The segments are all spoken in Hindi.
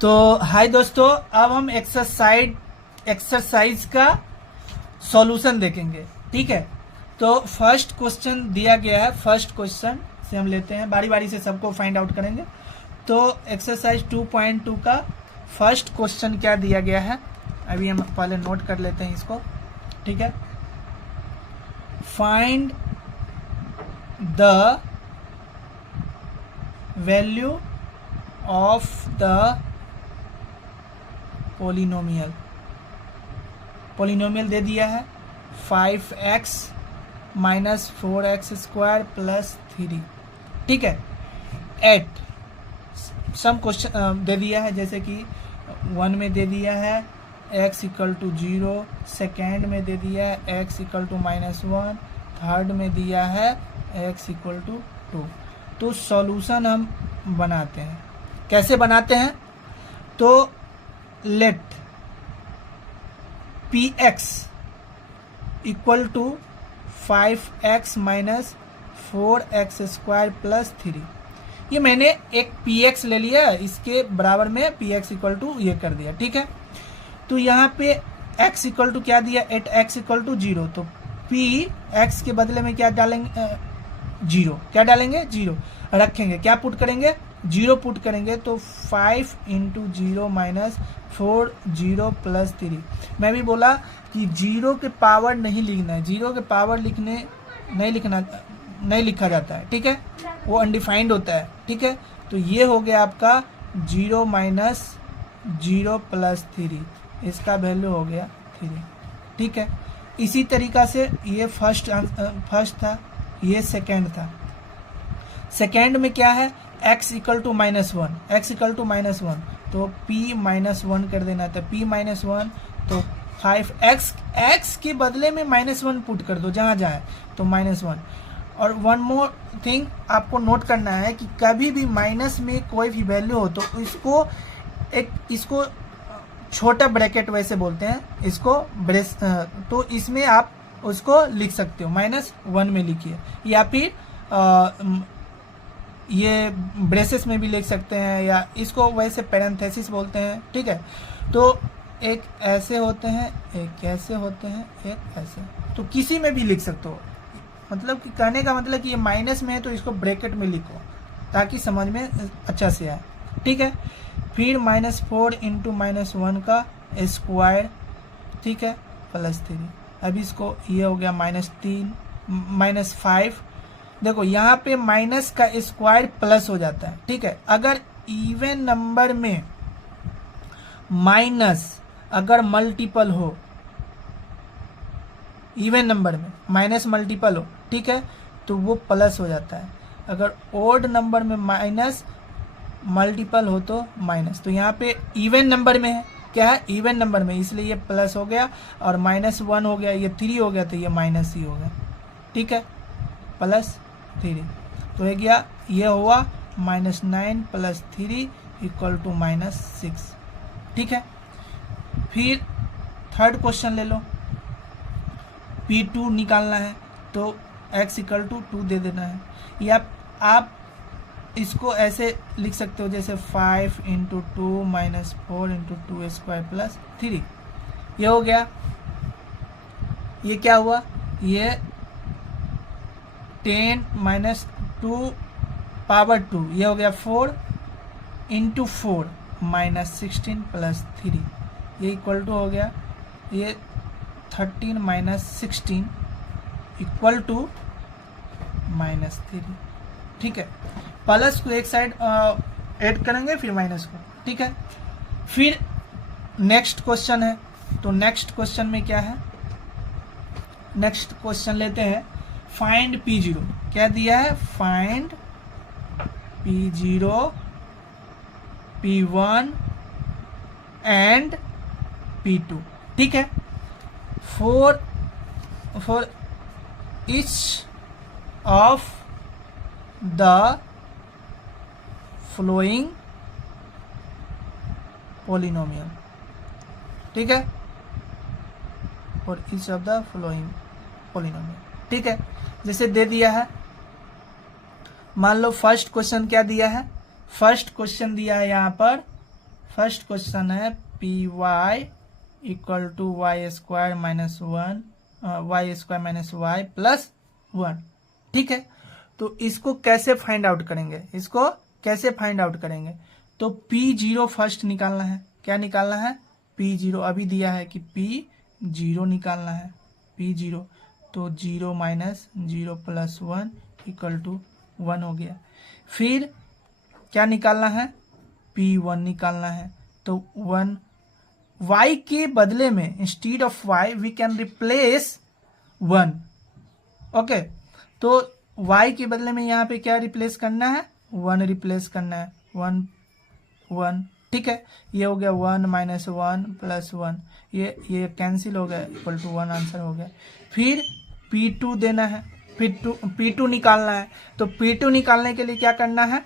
तो हाय दोस्तों, अब हम एक्सरसाइज का सॉल्यूशन देखेंगे। ठीक है, तो फर्स्ट क्वेश्चन दिया गया है। फर्स्ट क्वेश्चन से हम लेते हैं, बारी बारी से सबको फाइंड आउट करेंगे। तो एक्सरसाइज 2.2 का फर्स्ट क्वेश्चन क्या दिया गया है, अभी हम पहले नोट कर लेते हैं इसको। ठीक है, find the value of the polynomial दे दिया है 5x minus 4x square plus 3। ठीक है, एट सम क्वेश्चन दे दिया है, जैसे कि 1 में दे दिया है x इक्वल टू 0, सेकेंड में दे दिया है x इक्वल टू -1, थर्ड में दिया है x इक्वल टू 2। तो सॉल्यूशन हम बनाते हैं। कैसे बनाते हैं? तो let px equal to 5x minus 4x square plus 3। ये मैंने एक px ले लिया, इसके बराबर में px इक्वल टू ये कर दिया। ठीक है, तो यहाँ पे x इक्वल टू क्या दिया, 8x इक्वल टू 0। तो px के बदले में क्या डालेंगे, 0। क्या डालेंगे, 0 रखेंगे। क्या पुट करेंगे, 0 पुट करेंगे। तो 5 इंटू 0 माइनस 4 0 प्लस 3। मैं भी बोला कि 0 के पावर नहीं लिखना है, 0 के पावर नहीं लिखा जाता है। ठीक है, वो अनडिफाइंड होता है। ठीक है, तो ये हो गया आपका 0 माइनस 0 प्लस 3, इसका वैल्यू हो गया 3। ठीक है, इसी तरीका से ये फर्स्ट था, ये सेकेंड था। सेकेंड में क्या है, x equal to -1, x equal to -1, तो p -1 कर देना था। p -1 तो 5x के बदले में -1 पुट कर दो जहाँ जाए, तो -1। और वन मोर थिंग आपको नोट करना है कि कभी भी माइनस में कोई भी वैल्यू हो तो इसको छोटा ब्रैकेट वैसे बोलते हैं इसको, ब्रेस। तो इसमें आप उसको लिख सकते हो, -1 में लिखिए, या फिर ये ब्रेसेस में भी लिख सकते हैं, या इसको वैसे पैरेंथेसिस बोलते हैं। ठीक है, तो एक ऐसे होते हैं, एक ऐसे होते हैं, एक ऐसे, तो किसी में भी लिख सकते हो। मतलब कि कहने का मतलब कि ये माइनस में है तो इसको ब्रैकेट में लिखो ताकि समझ में अच्छा से आए। ठीक है, फिर -4 इंटू -1 का स्क्वायर, ठीक है, प्लस 3। अब इसको ये हो गया -3 -5। देखो यहाँ पे माइनस का स्क्वायर प्लस हो जाता है। ठीक है, अगर इवन नंबर में माइनस अगर मल्टीपल हो, इवन नंबर में माइनस मल्टीपल हो, ठीक है, तो वो प्लस हो जाता है। अगर ओड नंबर में माइनस मल्टीपल हो तो माइनस। तो यहाँ पे इवन नंबर में है, क्या है, इवन नंबर में, इसलिए ये प्लस हो गया, और -1 हो गया, ये 3 हो गया, तो ये माइनस ही हो गया। ठीक है, प्लस 3, तो हो गया, ये हुआ -9 प्लस 3 इक्वल टू -6। ठीक है, फिर थर्ड क्वेश्चन ले लो, P2 निकालना है, तो x इक्वल टू 2 दे देना है, या आप इसको ऐसे लिख सकते हो जैसे 5 into 2 minus 4 into 2 square plus 3। ये हो गया, ये क्या हुआ, ये 10 माइनस 2 पावर 2, ये हो गया 4 इंटू 4 माइनस 16 प्लस 3, ये इक्वल टू हो गया ये 13 माइनस 16 इक्वल टू -3। ठीक है, प्लस को एक साइड ऐड करेंगे, फिर माइनस को। ठीक है, फिर नेक्स्ट क्वेश्चन है, तो नेक्स्ट क्वेश्चन में क्या है, नेक्स्ट क्वेश्चन लेते हैं, फाइंड P0। क्या दिया है, find P0, P1 and P2। ठीक है, for each of the flowing polynomial. ठीक है, for each of the flowing polynomial. ठीक है, जैसे दे दिया है, मान लो फर्स्ट क्वेश्चन क्या दिया है, फर्स्ट क्वेश्चन दिया है यहाँ पर फर्स्ट क्वेश्चन है p y equal to y square minus one, y square minus y plus one. ठीक है, तो इसको कैसे फाइंड आउट करेंगे, इसको कैसे फाइंड आउट करेंगे? तो P0 फर्स्ट निकालना है। क्या निकालना है? P0 अभी दिया है कि P0 निकालना है। P0 तो 0 माइनस 0 प्लस 1 इक्वल टू 1 हो गया। फिर क्या निकालना है? P1 निकालना है। तो 1 y के बदले में instead of y we can replace 1। Okay, तो y के बदले में यहाँ पे क्या रिप्लेस करना है? 1 रिप्लेस करना है। 1 1, ठीक है, ये हो गया 1 माइनस 1 प्लस 1, ये कैंसिल हो गया, इक्वल टू 1 आंसर हो गया। फिर P2 देना है, फिर P2 निकालना है। तो P2 निकालने के लिए क्या करना है?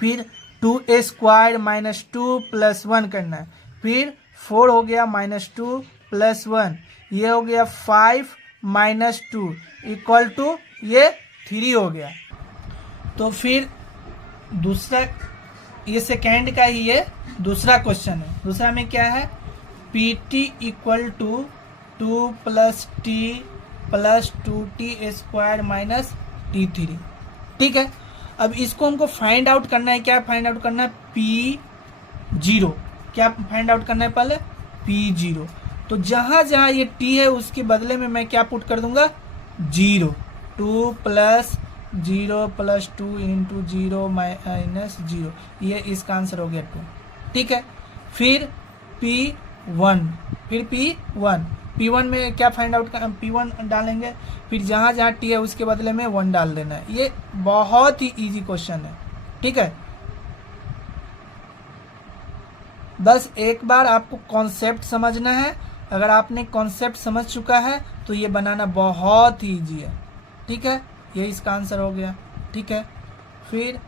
फिर 2a स्क्वायर माइनस 2 प्लस 1 करना है। फिर 4 हो गया माइनस 2 प्लस 1, ये हो गया 5 माइनस 2 इक्वल टू ये 3 हो गया। तो फिर दूसरा, ये सेकेंड का ही ये दूसरा क्वेश्चन है। दूसरा में क्या है? Pt equal to 2 plus t plus 2t square minus t3। ठीक है, अब इसको हमको फाइंड आउट करना है। क्या फाइंड आउट करना है? P0। क्या फाइंड आउट करना है? पहले P0। तो जहां जहां ये t है उसके बदले में मैं क्या पुट कर दूंगा? 0। 2 प्लस 0 प्लस 2 इंटू 0 माइनस 0, ये इसका आंसर हो गया 2। ठीक है, फिर P1, फिर P1 में क्या फाइंड आउट कर? P1 डालेंगे। फिर जहां जहां t है उसके बदले में 1 डाल देना है। ये बहुत ही इजी क्वेश्चन है। ठीक है, बस एक बार आपको कॉन्सेप्ट समझना है। अगर आपने कॉन्सेप्ट समझ चुका है तो ये बनाना बहुत ही इजी है। ठीक है, ये इसका आंसर हो गया। ठीक है, फिर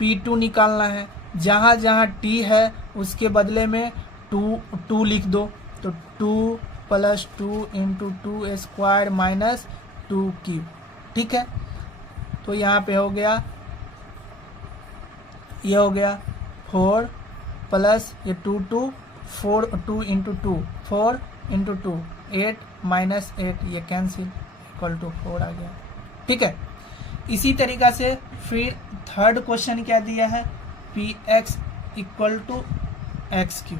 P2 निकालना है। जहाँ जहाँ t है उसके बदले में 2 लिख दो। तो 2 plus 2 into 2 square minus 2 cube. ठीक है, तो यहाँ पे हो गया, ये हो गया 4 प्लस ये 2 4, 2 इंटू 2 4 इंटू 2 8 माइनस 8, ये कैंसिल, इक्वल टू 4 आ गया। ठीक है, इसी तरीका से फिर थर्ड क्वेश्चन क्या दिया है? Px equal to x q.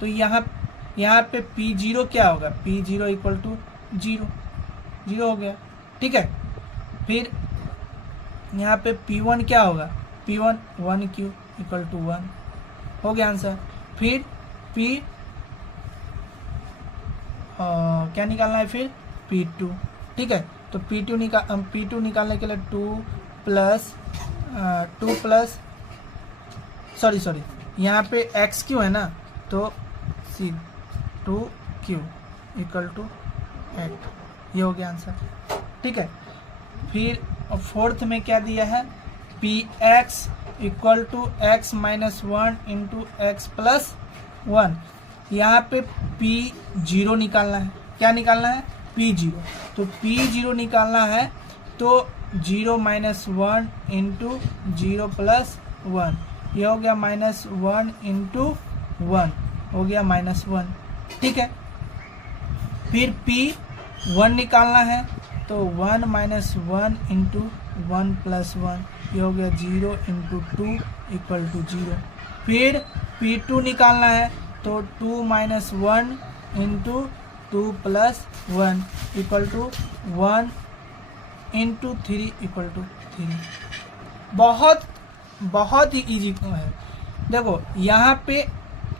तो यहाँ पे P0 क्या होगा? P0 इक्वल टू 0 हो गया। ठीक है, फिर यहाँ पे P1 क्या होगा? P1 1 क्यू इक्वल टू 1 हो गया आंसर। फिर क्या निकालना है? फिर P2। ठीक है, तो P2 निकालने के लिए 2 प्लस सॉरी यहाँ पे एक्स क्यू है ना, तो 2q इक्वल टू 8, ये हो गया आंसर। ठीक है, फिर फोर्थ में क्या दिया है? Px equal to x minus 1 into x plus 1। यहाँ पे P0 निकालना है। क्या निकालना है? P0। तो P0 निकालना है तो 0 माइनस 1 इंटू 0 प्लस 1, ये हो गया माइनस 1 इंटू 1, हो गया माइनस 1। ठीक है, फिर P1 निकालना है तो 1 माइनस 1 इंटू 1 प्लस 1, ये हो गया 0 इंटू 2 इक्वल टू 0। फिर P2 निकालना है तो 2 minus 1 into 2 plus 1 equal to 1 into 3 equal to 3। बहुत ही इजी है। देखो यहाँ पे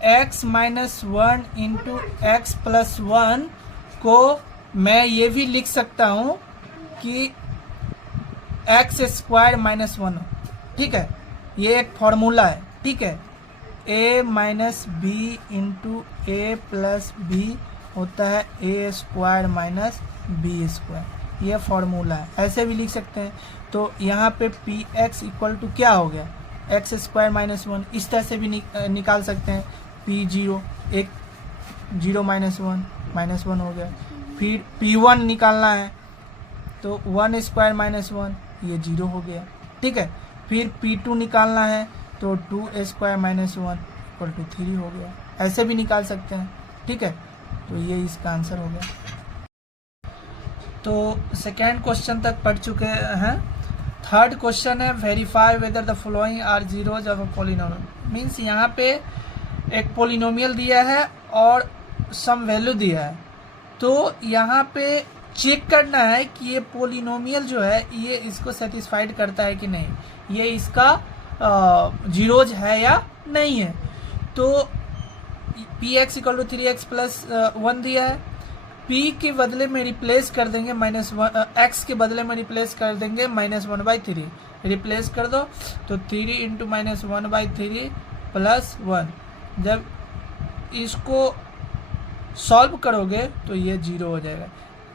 x minus 1 into x plus 1 को मैं ये भी लिख सकता हूँ कि एक्स स्क्वायर माइनस 1। ठीक है, ये एक फॉर्मूला है। ठीक है, a minus b into a plus b होता है a square minus b square, ये फॉर्मूला है। ऐसे भी लिख सकते हैं। तो यहाँ पे Px इक्वल टू क्या हो गया? X square minus 1। इस तरह से भी निकाल सकते हैं। P0 एक 0 माइनस 1 हो गया। फिर P1 निकालना है तो 1 स्क्वायर माइनस 1, ये 0 हो गया। ठीक है, फिर P2 निकालना है तो 2 स्क्वायर माइनस 1 इक्वल टू 3 हो गया। ऐसे भी निकाल सकते हैं, ठीक है। तो ये इसका आंसर हो गया। तो सेकेंड क्वेश्चन तक पढ़ चुके हैं। थर्ड क्वेश्चन है verify whether the following are zeros of a polynomial. Means यहाँ पे एक पॉलिनोमियल दिया है और सम वैल्यू दिया है, तो यहाँ पे चेक करना है कि ये पॉलिनोमियल जो है ये इसको सेटिस्फाइड करता है कि नहीं, ये इसका जीरोज है या नहीं है। तो p x equal to 3x plus 1 दिया है, p के बदले में रिप्लेस कर देंगे -1, x के बदले में रिप्लेस कर देंगे -1/3, रिप्लेस कर दो तो 3 इंटू -1/3 प्लस 1। जब इसको सॉल्व करोगे तो ये 0 हो जाएगा।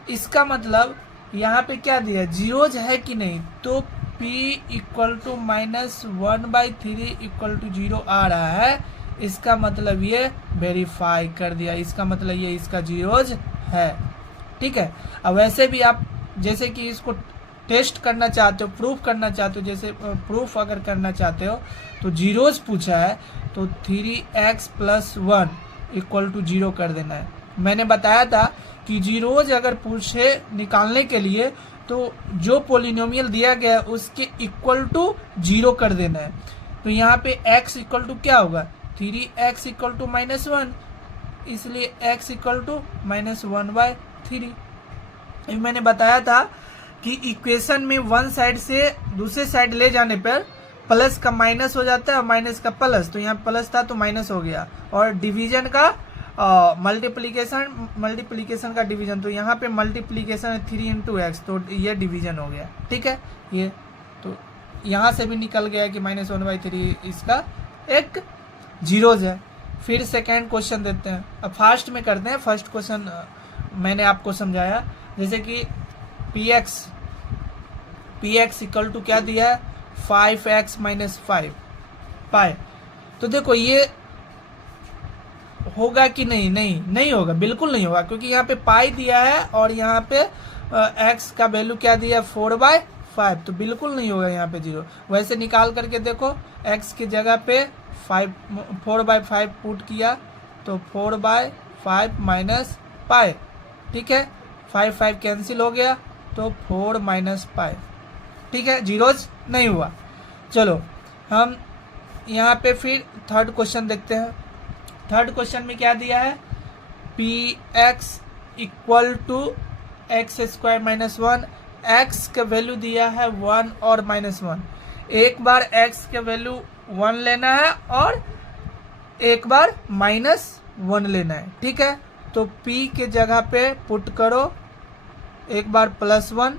इसका मतलब यहाँ पे क्या दिया, जीरोज है कि नहीं, तो p equal to -1/3 equal to 0 आ रहा है। इसका मतलब ये वेरीफाई कर दिया, इसका मतलब ये इसका जीरोज है, ठीक है। अब वैसे भी आप जैसे कि इसको टेस्ट करना चाहते हो, प्रूफ करना चाहते हो, जैसे प्रूफ अगर करना चाहते हो तो जीरोज पूछा है तो 3x प्लस 1 इक्वल टू 0 कर देना है। मैंने बताया था कि जीरोज अगर पूछे निकालने के लिए तो जो पॉलिनोमियल दिया गया है उसके इक्वल टू 0 कर देना है। तो यहाँ पे x इक्वल टू क्या होगा, 3x इक्वल टू -1, इसलिए x इक्वल टू -1/3। मैंने बताया था कि इक्वेशन में वन साइड से दूसरे साइड ले जाने पर प्लस का माइनस हो जाता है और माइनस का प्लस, तो यहाँ प्लस था तो माइनस हो गया। और डिवीजन का मल्टीप्लीकेशन का डिवीजन, तो यहाँ पे मल्टीप्लीकेशन है 3 इंटू एक्स, तो ये डिवीजन हो गया, ठीक है। ये तो यहाँ से भी निकल गया कि -1/3 इसका एक जीरोज है। फिर सेकेंड क्वेश्चन देते हैं। अब फास्ट में करते हैं। फर्स्ट क्वेश्चन मैंने आपको समझाया, जैसे कि पी एक्स इक्वल टू क्या दिया है, 5x माइनस 5 पाई। तो देखो ये होगा कि नहीं, नहीं होगा, बिल्कुल नहीं होगा, क्योंकि यहाँ पे पाई दिया है और यहाँ पे x का वैल्यू क्या दिया है 4/5, तो बिल्कुल नहीं होगा यहाँ पे 0। वैसे निकाल करके देखो, x की जगह पे 4/5 पुट किया तो 4/5 माइनस पाई, ठीक है। 5 कैंसिल हो गया तो 4 माइनस पाई, ठीक है, जीरोज नहीं हुआ। चलो हम यहाँ पे फिर थर्ड क्वेश्चन देखते हैं। थर्ड क्वेश्चन में क्या दिया है, p x equal to x² minus 1, x का वैल्यू दिया है 1 और -1। एक बार x के वैल्यू 1 लेना है और एक बार -1 लेना है, ठीक है। तो p के जगह पे पुट करो, एक बार +1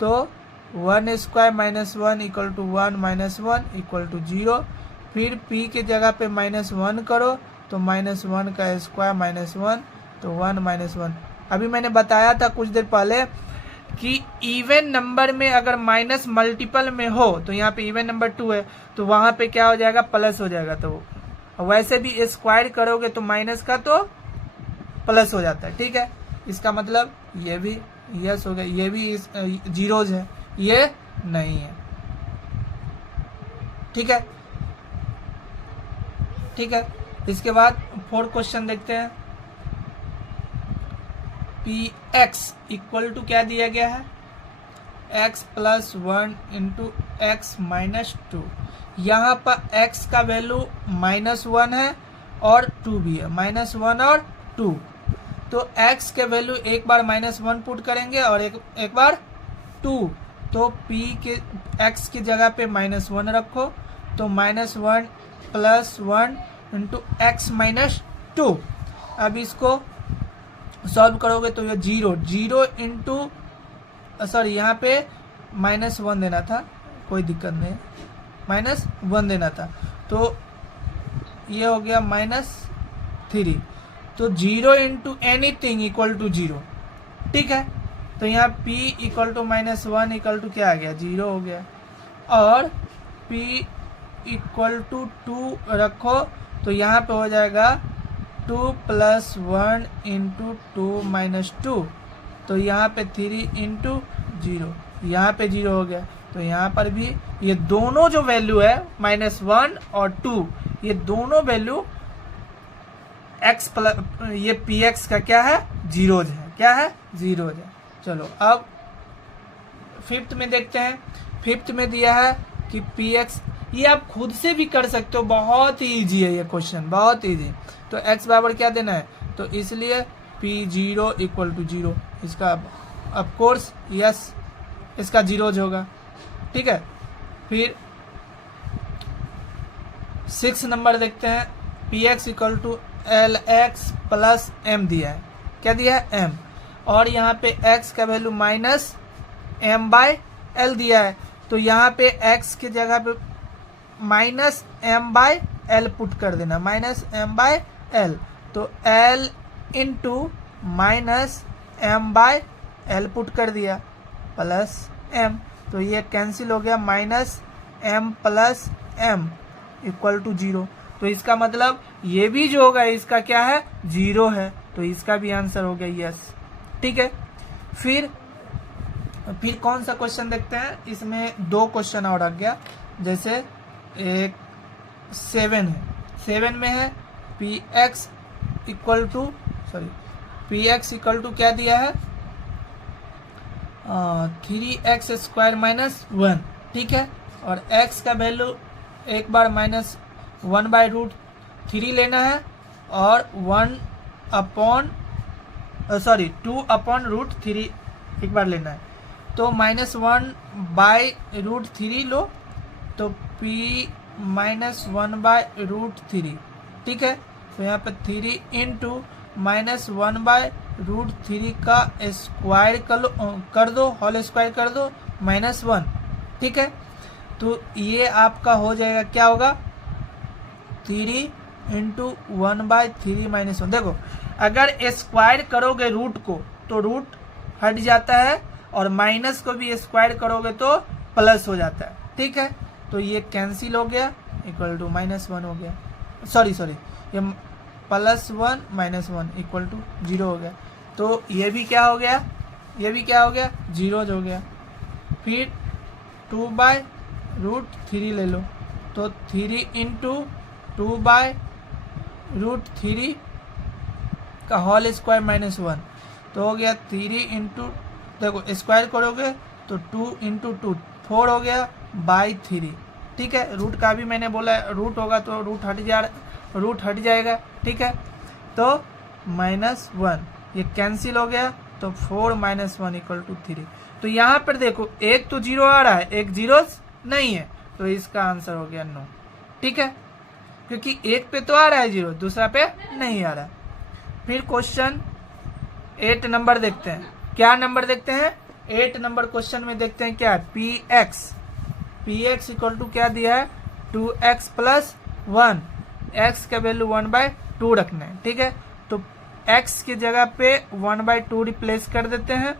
तो 1² minus 1 equal to 1 minus 1 equal to 0। फिर p के जगह पे -1 करो तो -1 का स्क्वायर -1 तो 1 माइनस 1। अभी मैंने बताया था कुछ देर पहले कि इवन नंबर में अगर माइनस मल्टीपल में हो, तो यहाँ पे इवन नंबर 2 है तो वहां पे क्या हो जाएगा, प्लस हो जाएगा। तो वैसे भी स्क्वायर करोगे तो माइनस का तो प्लस हो जाता है, ठीक है। इसका मतलब ये भी यस हो गया, ये भी जीरोज है, ये नहीं है, ठीक है, ठीक है। इसके बाद फोर्थ क्वेश्चन देखते हैं। पी एक्स इक्वल टू क्या दिया गया है, x plus 1 into x minus 2। यहाँ पर x का वैल्यू -1 है और 2 भी है, -1 और 2। तो x के वैल्यू एक बार -1 पुट करेंगे और एक बार 2, तो p के x की जगह पे -1 रखो तो -1 प्लस 1 इंटू एक्स माइनस 2। अब इसको सॉल्व करोगे तो ये 0 इंटू सॉरी यहाँ पे -1 देना था, कोई दिक्कत नहीं, -1 देना था, तो ये हो गया -3। तो 0 इंटू एनीथिंग इक्वल टू 0, ठीक है। तो यहाँ p equal to -1 equal to क्या आ गया, 0 हो गया। और p इक्वल टू 2 रखो तो यहाँ पे हो जाएगा 2 प्लस 1 इंटू 2 माइनस 2, तो यहाँ पे 3 इंटू 0, यहाँ पे 0 हो गया। तो यहाँ पर भी ये दोनों जो वैल्यू है -1 और 2, ये दोनों वैल्यू एक्स प्लस ये पी एक्स का क्या है, जीरोज है, क्या है, जीरोज है। चलो अब फिफ्थ में देखते हैं। फिफ्थ में दिया है कि पी एक्स, ये आप खुद से भी कर सकते हो, बहुत ही ईजी है ये क्वेश्चन, बहुत ईजी। तो एक्स बराबर क्या देना है, तो इसलिए p zero equal to zero, इसका ऑफकोर्स यस, इसका जीरोज होगा, ठीक है। फिर 6 नंबर देखते हैं। P x equal to l x plus m दिया है, क्या दिया है, एम, और यहाँ पे x का value minus m by l दिया है। तो यहाँ पे x के जगह पे minus m by l put कर देना, माइनस एम बाय एल, तो l into minus m by l put कर दिया प्लस m, तो ये कैंसिल हो गया, minus m plus m equal to zero. तो इसका मतलब ये भी जो होगा इसका क्या है, जीरो है, तो इसका भी आंसर हो गया यस, ठीक है। फिर कौन सा क्वेश्चन देखते हैं, इसमें 2 क्वेश्चन और आ गया। जैसे एक 7 है, 7 में है पी एक्स इक्वल टू क्या दिया है, 3x स्क्वायर माइनस 1, ठीक है, और x का वैल्यू एक बार माइनस 1/√3 लेना है और 2/√3 एक बार लेना है, तो -1/√3 लो, तो p -1/√3, ठीक है। तो यहाँ पे 3 इंटू -1/√3 का स्क्वायर कर दो, होल स्क्वायर कर दो, -1, ठीक है। तो ये आपका हो जाएगा, क्या होगा, 3 इंटू 1/3 -1। देखो अगर स्क्वायर करोगे रूट को तो रूट हट जाता है, और माइनस को भी स्क्वायर करोगे तो प्लस हो जाता है, ठीक है। तो ये कैंसिल हो गया, इक्वल टू -1 हो गया, सॉरी ये +1 -1 इक्वल टू 0 हो गया। तो ये भी क्या हो गया, जीरोज हो गया। फिर 2/√3 ले लो, तो 3 इंटू 2/√3 का होल स्क्वायर -1, तो हो गया 3 इंटू, देखो स्क्वायर करोगे तो 2 इंटू 2 4 हो गया बाई 3, ठीक है। रूट का भी मैंने बोला रूट होगा तो रूट हट जाएगा, ठीक है। तो -1 ये कैंसिल हो गया, तो 4 - 1 इक्वल टू 3। तो यहाँ पर देखो एक तो जीरो आ रहा है, एक जीरो नहीं है, तो इसका आंसर हो गया नो, ठीक है, क्योंकि एक पे तो आ रहा है जीरो, दूसरा पे नहीं आ रहा। फिर क्वेश्चन 8 नंबर देखते हैं, क्या नंबर देखते हैं, 8 नंबर क्वेश्चन में देखते हैं क्या है, पी एक्स इक्वल टू क्या दिया है, 2x प्लस 1, x का वैल्यू 1/2 रखना है, ठीक है। तो x की जगह पे 1/2 रिप्लेस कर देते हैं,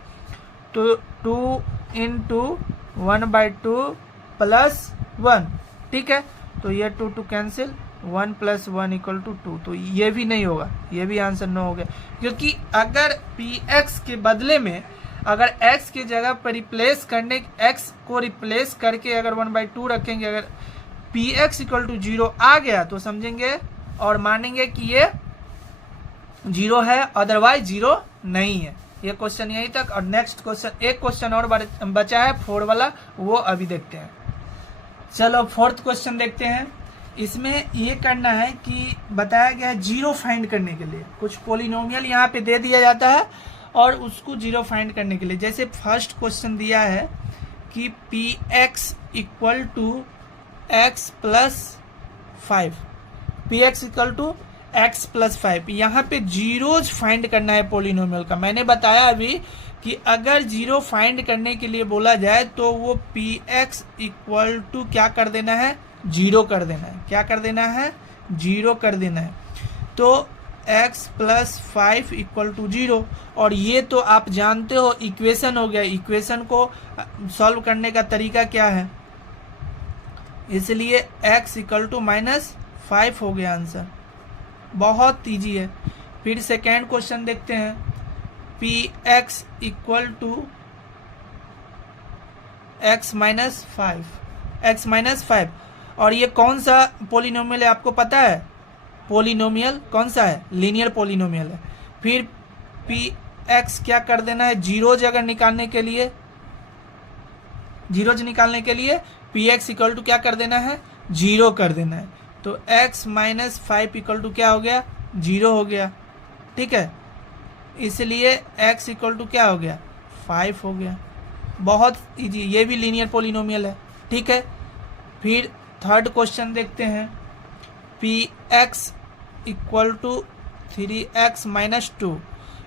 तो 2 इंटू 1/2 प्लस 1, ठीक है। तो ये 2 कैंसिल, 1 + 1 इक्वल टू 2, तो ये भी नहीं होगा, ये भी आंसर नो हो गया, क्योंकि अगर पी एक्स के बदले में अगर x की जगह पर x को रिप्लेस करके अगर 1/2 रखेंगे, अगर पी एक्स इक्वल टू 0 आ गया तो समझेंगे और मानेंगे कि ये 0 है, अदरवाइज 0 नहीं है। ये क्वेश्चन यहीं तक। और नेक्स्ट क्वेश्चन, एक क्वेश्चन और बचा है 4 वाला, वो अभी देखते हैं। चलो 4th क्वेश्चन देखते हैं। इसमें ये करना है कि बताया गया है जीरो फाइंड करने के लिए कुछ पोलिनोमियल यहाँ पे दे दिया जाता है और उसको जीरो फाइंड करने के लिए, जैसे फर्स्ट क्वेश्चन दिया है कि p x equal to x plus 5, p x equal to x plus 5, यहाँ पे जीरोज फाइंड करना है पोलिनोमियल का। मैंने बताया अभी कि अगर जीरो फाइंड करने के लिए बोला जाए तो वो पी एक्स इक्वल टू क्या कर देना है, जीरो कर देना है। क्या कर देना है, जीरो कर देना है। तो x प्लस 5 इक्वल टू 0, और ये तो आप जानते हो इक्वेशन हो गया। इक्वेशन को सॉल्व करने का तरीका क्या है, इसलिए x इक्वल टू -5 हो गया आंसर, बहुत ईजी है। फिर सेकेंड क्वेश्चन देखते हैं, p x equal to x -5, और ये कौन सा पोलिनोमियल है आपको पता है, पोलिनोमियल कौन सा है, लीनियर पोलिनोमियल है। फिर पी एक्स क्या कर देना है, जीरोज अगर निकालने के लिए, जीरोज निकालने के लिए पी एक्स इक्वल टू क्या कर देना है, जीरो कर देना है। तो x माइनस 5 इक्वल टू क्या हो गया, जीरो हो गया, ठीक है। इसलिए x इक्वल टू क्या हो गया, 5 हो गया। बहुत इजी, ये भी लीनियर पोलिनोमियल है, ठीक है। फिर थर्ड क्वेश्चन देखते हैं, p x equal to 3x minus 2।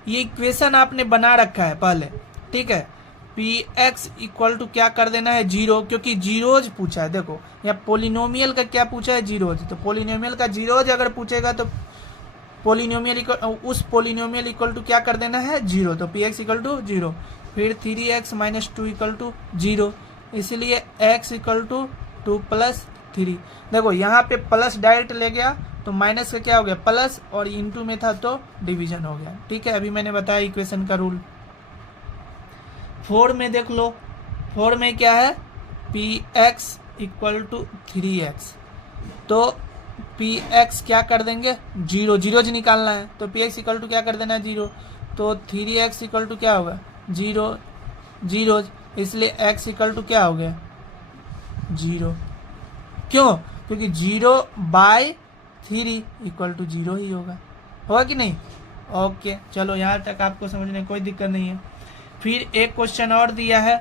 ये इक्वेशन आपने बना रखा है पहले, ठीक है। पी एक्स इक्वल टू क्या कर देना है, जीरो, क्योंकि जीरोज पूछा है। देखो या पोलिनोमियल का क्या पूछा है, जीरोज। तो पोलिनोमियल का जीरोज अगर पूछेगा तो पोलिनोमियल उस पोलिनोमियल इक्वल टू क्या कर देना है, जीरो। तो p x equal to zero. फिर 3x minus 2 equal to zero, इसलिए x इक्वल टू 2 प्लस 3। देखो यहाँ पे प्लस डायरेक्ट ले गया तो माइनस का क्या हो गया, प्लस, और इनटू में था तो डिवीजन हो गया, ठीक है। अभी मैंने बताया इक्वेशन का रूल। 4 में देख लो, 4 में क्या है, p x equal to 3x। तो पी एक्स क्या कर देंगे, जीरो, जीरो जी निकालना है। तो पी एक्स इक्वल टू क्या कर देना है, जीरो। तो 3x इक्वल टू क्या होगा, जीरो, जीरो, इसलिए x इक्वल टू क्या हो गया, जीरो। क्यों, क्योंकि 0/3 इक्वल टू जीरो ही होगा कि नहीं। ओके, चलो यहाँ तक आपको समझने में कोई दिक्कत नहीं है। फिर एक क्वेश्चन और दिया है,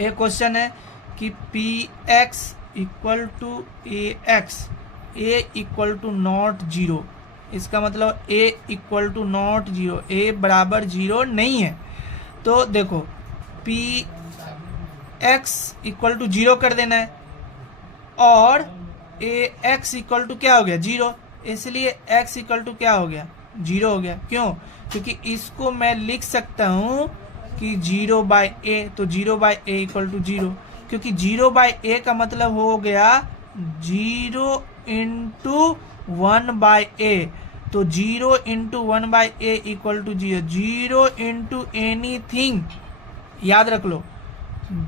एक क्वेश्चन है कि p x equal to a x, a equal to not zero. इसका मतलब a equal to not zero, a बराबर जीरो नहीं है। तो देखो p x equal to zero कर देना है, और ए एक्स इक्वल टू क्या हो गया, जीरो, इसलिए एक्स इक्वल टू क्या हो गया, जीरो हो गया। क्यों, क्योंकि इसको मैं लिख सकता हूं कि 0/a, तो 0/a इक्वल टू जीरो, क्योंकि 0/a का मतलब हो गया 0 इंटू 1/a। तो 0 into 1/a equal to zero, 0 into anything, याद रख लो,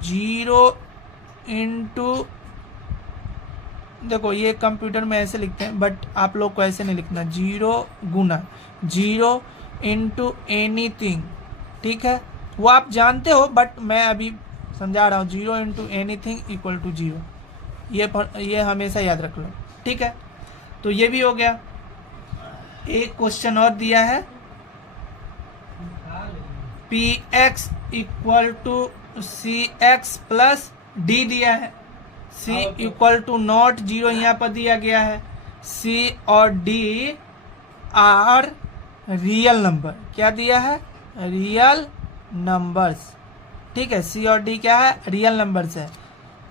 0 इंटू, देखो ये कंप्यूटर में ऐसे लिखते हैं बट आप लोग को ऐसे नहीं लिखना, 0 गुना 0 इंटू एनीथिंग, ठीक है। वो आप जानते हो बट मैं अभी समझा रहा हूँ, 0 into anything equal to zero. ये हमेशा याद रख लो, ठीक है। तो ये भी हो गया। एक क्वेश्चन और दिया है, p x equal to c x plus d दिया है। C equal to not zero यहाँ पर दिया गया है। सी और डी आर रियल नंबर, क्या दिया है, रियल नंबर्स, ठीक है। सी और डी क्या है, रियल नंबर्स है।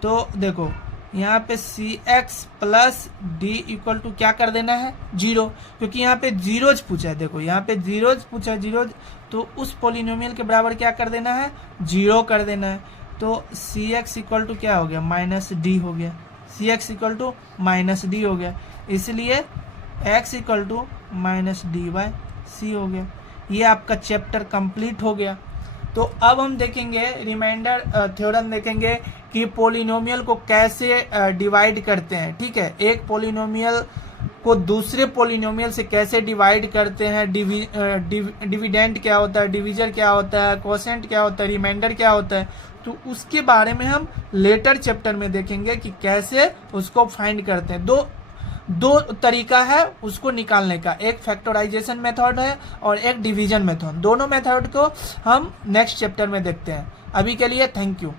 तो देखो यहाँ पे c x plus d equal to क्या कर देना है, जीरो, क्योंकि यहाँ पे जीरोज पूछा है। देखो यहाँ पे जीरोज पूछा है, जीरोज, तो उस पोलिनोमियल के बराबर क्या कर देना है, जीरो कर देना है। तो सी एक्स इक्वल टू क्या हो गया, माइनस डी हो गया। C x equal to minus d हो गया, इसलिए x equal to minus d by c हो गया। ये आपका चैप्टर कंप्लीट हो गया। तो अब हम देखेंगे रिमाइंडर थ्योरम, देखेंगे कि पोलिनोमियल को कैसे डिवाइड करते हैं, ठीक है। एक पोलिनोमियल को दूसरे पोलिनोमियल से कैसे डिवाइड करते हैं, डिविडेंड क्या होता है, डिवीजर क्या होता है, कोसेंट क्या होता है, रिमाइंडर क्या होता है, तो उसके बारे में हम लेटर चैप्टर में देखेंगे कि कैसे उसको फाइंड करते हैं। दो तरीका है उसको निकालने का, एक फैक्टराइजेशन मेथड है और एक डिवीजन मेथड। दोनों मेथड को हम नेक्स्ट चैप्टर में देखते हैं। अभी के लिए थैंक यू।